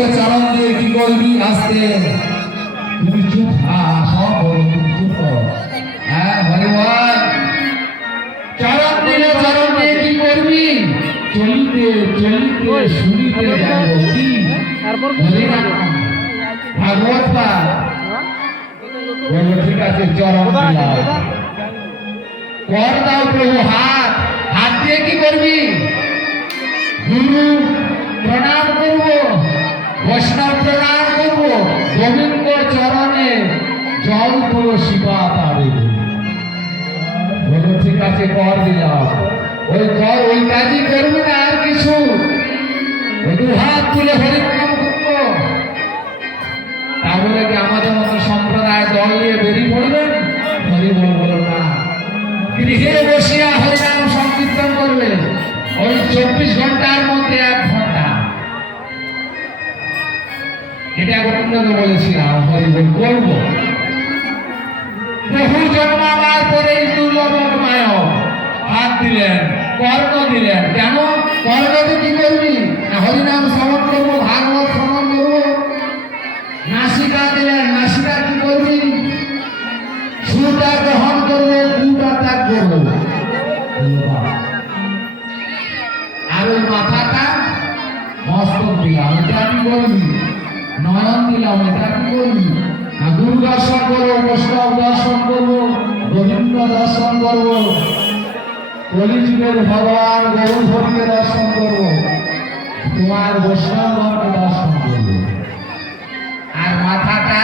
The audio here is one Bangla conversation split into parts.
আস্তে চরণ দিয়ে কি করবি আস্তে তুমি চুপ সব বলো তুমি চুপ করো হ্যাঁ হরিবল চরণ দিলে চরণ দিয়ে কি করবি চলিতে চলিতে শুনিতে যাব কি হরিনাম ভাগবত পাঠ বলো ঠিক আছে চরণ দিলাম কর দাও প্রভু হাত হাত দিয়ে কি করবি গুরু প্রণাম করব বৈষ্ণব প্রণাম করব গোবিন্দ চরণে জল তুলসী পাতা দেব বলো ঠিক আছে কর দিলাম ওই কর ওই কাজই করবি না আর কিছু দু হাত তুলে হরিনাম করবো তাহলে কি আমাদের মতো সম্প্রদায় দল নিয়ে বেরিয়ে পড়বেন হরি বল না গৃহে বসিয়া হরিনাম সংকীর্তন করবে ওই 24 ঘন্টার মধ্যে 1 ঘন্টা এটা গোবিন্দকে বলেছিলাম হরিবল করবো বহু জন্মাবার পরে দুর্লভময় হাত দিলেন কর্ণ দিলেন কেন কর্ণকে কি করবি হরিনাম শ্রবণ করবো ভাগবত শ্রবণ করবো নাসিকা দিলেন নাসিকা কি করবি সুরটা গ্রহণ করবো কুটা ত্যাগ করবো আর ওই মাথাটা মস্তক দিলাম এটা কি করবি নয়ন দিলাম এটা কি করবি গুরু দর্শন করবো বৈষ্ণব দর্শন করবো গোবিন্দ দর্শন করবো কলিযুগের ভগবান গৌর হরিকে দর্শন করবো তোমার বৈষ্ণবকে দর্শন করবো আর মাথাটা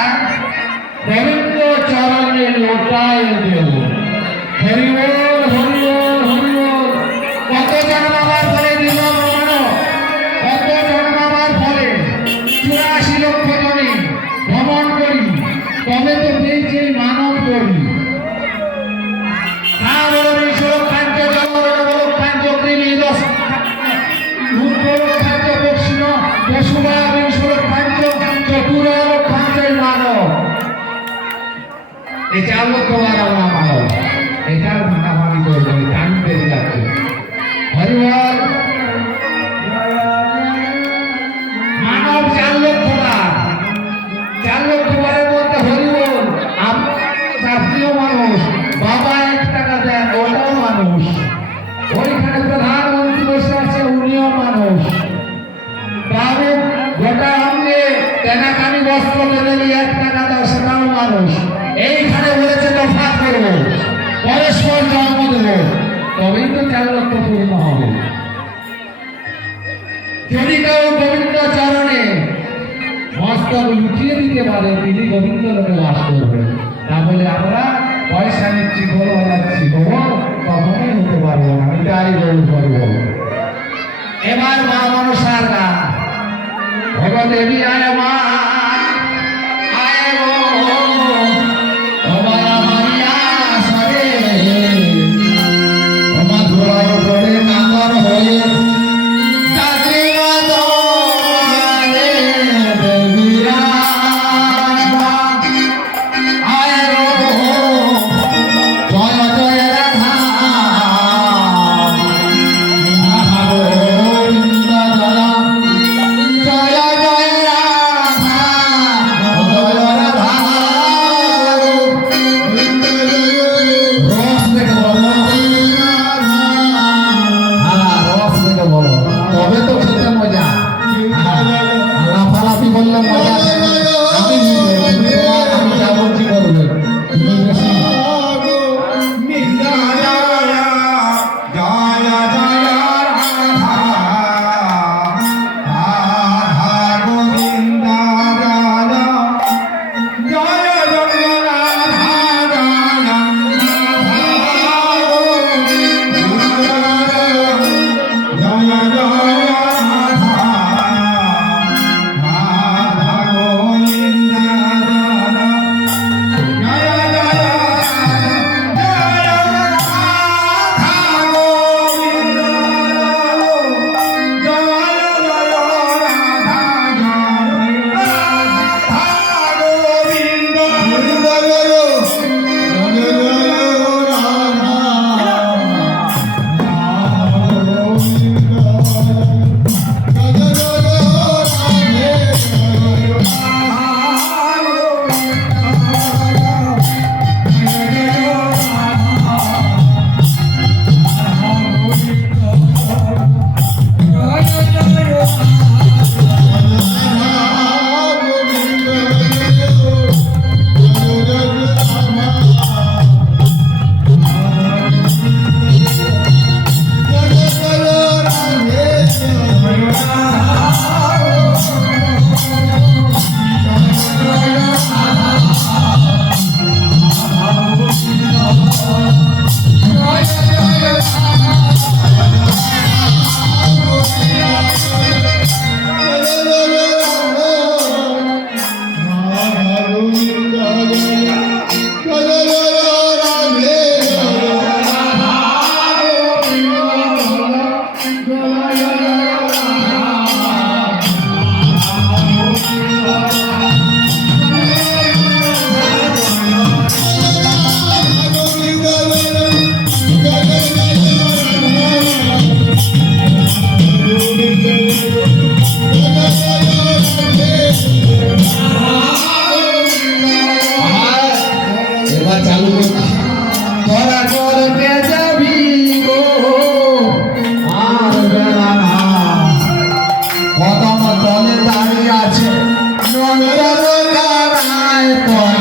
গোবিন্দ চরণে লোটায় দেব হরিবল হরিবল হরিবল কত জন্মাবার ফলে দিল কত জন্মাবার ফলে 84 লক্ষ জনে ভ্রমণ করি তবে তো পেয়েছি মানব করি মানব 4 লক্ষ বার 4 লক্ষ বারের মধ্যে হরিবল জাতীয় মানুষ বাবা 1 টাকা দেন ওটাও মানুষ ওইখানে প্রধানমন্ত্রী বসে আছে উনিও মানুষ বাবু গোটা অঙ্গে তেনাকানি বস্ত্র বেঁধে 1 টাকা দাও সেটাও মানুষ এইখানে বলেছে দফা করবো পরস্পর জন্ম দেবো তবেই তো 4 লক্ষ পূর্ণ হবে যদি কেউ গোবিন্দ চরণে মস্তক লুটিয়ে দিতে পারে তিনি গোবিন্দ লোকে বাস করবে তাহলে আমরা পয়সা নিচ্ছি গোল বাজাচ্ছি কখনোই হতে পারবো না এটাই গোল করবো এবার মা মনসার গান ভগদেবী আয় মা তলে দাঁড়িয়ে আছে নন্দন কানায় তলে